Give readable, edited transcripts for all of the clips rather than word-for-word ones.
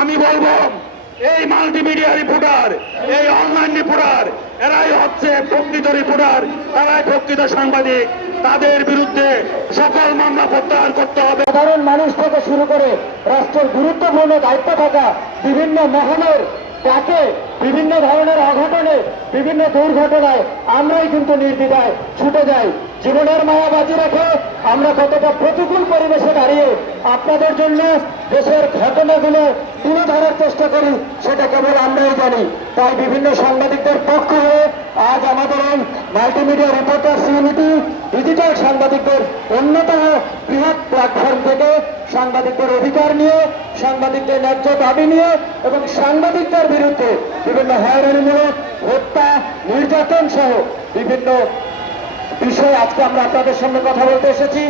আমি বলবো এই মাল্টিমিডিয়া রিপোর্টার, এই অনলাইন রিপোর্টার, এরাই হচ্ছে প্রকৃত রিপোর্টার, তারাই প্রকৃত সাংবাদিক। তাদের বিরুদ্ধে সকল মামলা প্রত্যাহার করতে হবে। সাধারণ মানুষ থেকে শুরু করে রাষ্ট্রের গুরুত্বপূর্ণ দায়িত্ব থাকা বিভিন্ন মহলের ডাকে, বিভিন্ন ধরনের অঘটনে, বিভিন্ন দুর্ঘটনায় আমরাই কিন্তু নির্দ্বিধায় ছুটে যাই। জীবনের মায়া বাজি রেখে আমরা কতটা প্রতিকূল পরিবেশে দাঁড়িয়ে আপনাদের জন্য দেশের ঘটনাগুলো তুলে ধরার চেষ্টা করি সেটা কেবল আমরাই জানি। তাই বিভিন্ন সাংবাদিকদের পক্ষ হয়ে আজ আমাদের এই মাল্টিমিডিয়া রিপোর্টার্স ইউনিটি ডিজিটাল সাংবাদিকদের অন্যতম বৃহৎ প্ল্যাটফর্ম থেকে সাংবাদিকদের অধিকার নিয়ে, সাংবাদিকদের ন্যায্য দাবি নিয়ে এবং সাংবাদিকদের বিরুদ্ধে বিভিন্ন হয়রানিমূলক হত্যা, নির্যাতন সহ বিভিন্ন বিষয়ে আজকে আমরা আপনাদের সামনে কথা বলতে এসেছি।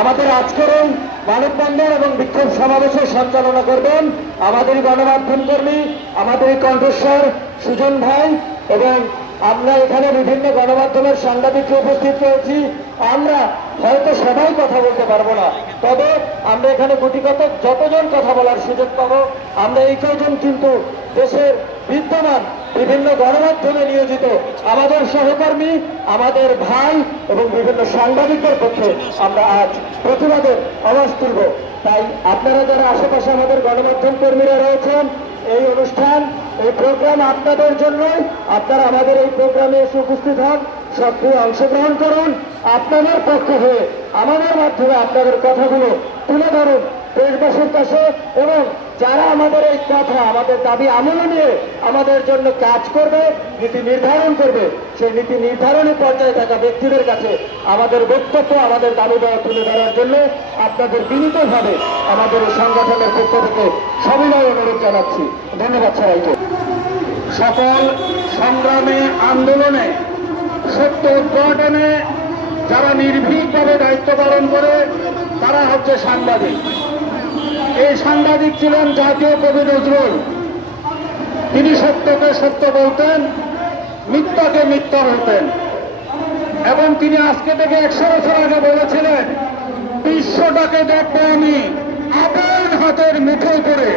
আমাদের আজকের এই মানববন্ধন এবং বিক্ষোভ সমাবেশের সঞ্চালনা করবেন আমাদের গণমাধ্যম কর্মী, আমাদের কণ্ঠস্বর সুজন ভাই, এবং আমরা এখানে বিভিন্ন গণমাধ্যমের সাংবাদিকরা উপস্থিত রয়েছি। আমরা হয়তো সবাই কথা বলতে পারবো না, তবে আমরা এখানে গুটিকত যতজন কথা বলার সুযোগ পাবো আমরা এই কয়জন কিন্তু দেশের বিদ্যমান বিভিন্ন গণমাধ্যমে নিয়োজিত আমাদের সহকর্মী, আমাদের ভাই এবং বিভিন্ন সাংবাদিকদের পক্ষে আমরা আজ প্রতিবাদের আওয়াজ তুলব। তাই আপনারা যারা আশেপাশে আমাদের গণমাধ্যম কর্মীরা রয়েছেন, এই অনুষ্ঠান, এই প্রোগ্রাম আপনাদের জন্যই। আপনারা আমাদের এই প্রোগ্রামে এসে উপস্থিত হন, সক্রিয় অংশগ্রহণ করুন, আপনাদের পক্ষ হয়ে আমাদের মাধ্যমে আপনাদের কথাগুলো তুলে ধরুন দেশবাসীর কাছে, এবং যারা আমাদের এই কথা, আমাদের দাবি আমলে নিয়ে আমাদের জন্য কাজ করবে, নীতি নির্ধারণ করবে, সেই নীতি নির্ধারণী পর্যায়ে থাকা ব্যক্তিদের কাছে আমাদের বক্তব্য, আমাদের দাবি দেওয়া তুলে ধরার জন্য আপনাদের বিনীতভাবে আমাদের এই সংগঠনের পক্ষ থেকে সবিনয় অনুরোধ জানাচ্ছি। ধন্যবাদ সবাইকে। সকল সংগ্রামে, আন্দোলনে, সত্য উদ্ঘাটনে যারা নির্ভীকভাবে দায়িত্ব পালন করে তারা হচ্ছে সাংবাদিক। এই সাংবাদিক ছিলেন জাতীয় কবি নজরুল। তিনি সত্যকে সত্য বলতেন, মিথ্যাকে মিথ্যা বলতেন, এবং তিনি আজকে থেকে 100 বছর আগে বলেছিলেন, বিশ্বটাকে দেখবো আমি আপন হাতের মুঠোয় করে।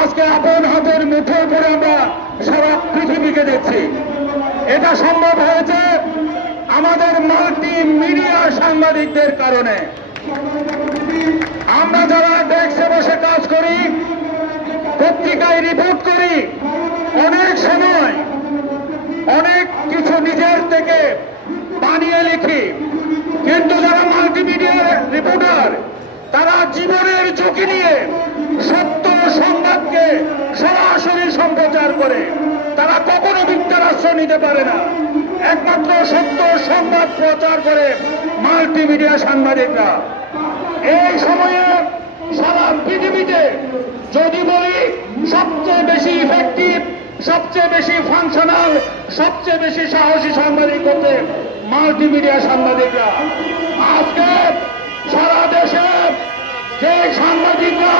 আজকে আপন হাতের মুঠোয় করে আমরা সারা পৃথিবীকে দেখছি। এটা সম্ভব হয়েছে আমাদের মাল্টিমিডিয়া সাংবাদিকদের কারণে। আমরা যারা ডেস্কে বসে কাজ করি, পত্রিকায় রিপোর্ট করি, অনেক সময় অনেক কিছু নিজের থেকে বানিয়ে লিখি, কিন্তু যারা মাল্টিমিডিয়া রিপোর্টার তারা জীবনের ঝুঁকি নিয়ে সত্য সংবাদকে সরাসরি সম্প্রচার করে। তারা কখনো মিথ্যার আশ্রয় নিতে পারে না, একমাত্র সত্য সংবাদ প্রচার করে মাল্টিমিডিয়া সাংবাদিকরা। এই সময়ে সারা পৃথিবীতে যদি বলি সবচেয়ে বেশি ইফেক্টিভ, সবচেয়ে বেশি ফাংশনাল, সবচেয়ে বেশি সাহসী সাংবাদিক হচ্ছে মাল্টিমিডিয়া সাংবাদিকরা। আজকে সারা দেশে যে সাংবাদিকরা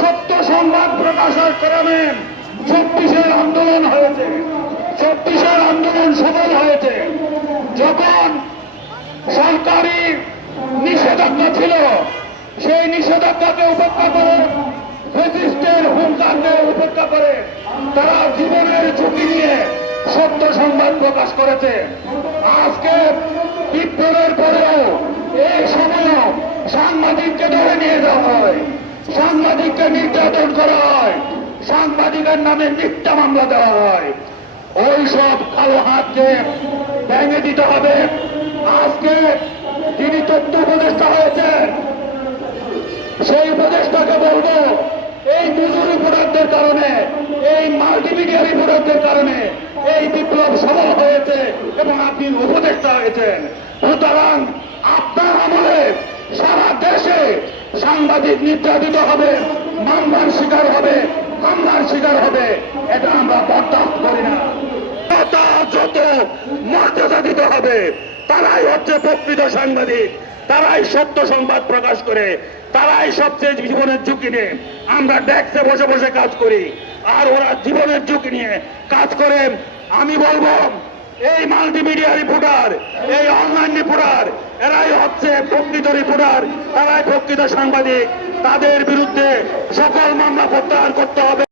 সত্য সংবাদ প্রকাশের কারণে 24-এর আন্দোলন হয়েছে, 24-এর আন্দোলন সফল হয়েছে। যখন সরকারি নিষেধাজ্ঞা ছিল, সেই নিষেধাজ্ঞাকে উপেক্ষা করে, ফ্যাসিস্টের হুঙ্কারকে উপেক্ষা করে তারা জীবনের ঝুঁকি নিয়ে সত্য সংবাদ প্রকাশ করেছে। আজকে বিপ্লবের পরেও এই সময় সাংবাদিককে ধরে নিয়ে যাওয়া হয়, সাংবাদিককে নির্যাতন করা হয়, সাংবাদিকের নামে মিথ্যা মামলা দেওয়া হয়। ওই সব কালো হাতকে ভেঙে দিতে হবে। আজকে যিনি তথ্য উপদেষ্টা হয়েছেন, সেই উপদেষ্টাকে বলবো, এই নিউজ রিপোর্টারদের কারণে, এই মাল্টিমিডিয়া রিপোর্টারদের কারণে এই বিপ্লব সফল হয়েছে এবং আপনি উপদেষ্টা হয়েছেন। সুতরাং আপনার আমলে সারা দেশে সাংবাদিক নির্যাতিত হবে, মামলার শিকার হবে, হামলার শিকার হবে। এটা আমরা বরদাস্ত করি না। যত মর্যাদা দিতে হবে, তারাই হচ্ছে প্রকৃত সাংবাদিক, তারাই সত্য সংবাদ প্রকাশ করে, তারাই সবচেয়ে জীবনের ঝুঁকি নিয়ে। আমরা ডেস্কে বসে বসে কাজ করি, আর ওরা জীবনের ঝুঁকি নিয়ে কাজ করে। আমি বলবো এই মাল্টিমিডিয়া রিপোর্টার, এই অনলাইন রিপোর্টার, এরাই হচ্ছে প্রকৃত রিপোর্টার, তারাই প্রকৃত সাংবাদিক। তাদের বিরুদ্ধে সকল মামলা প্রত্যাহার করতে হবে।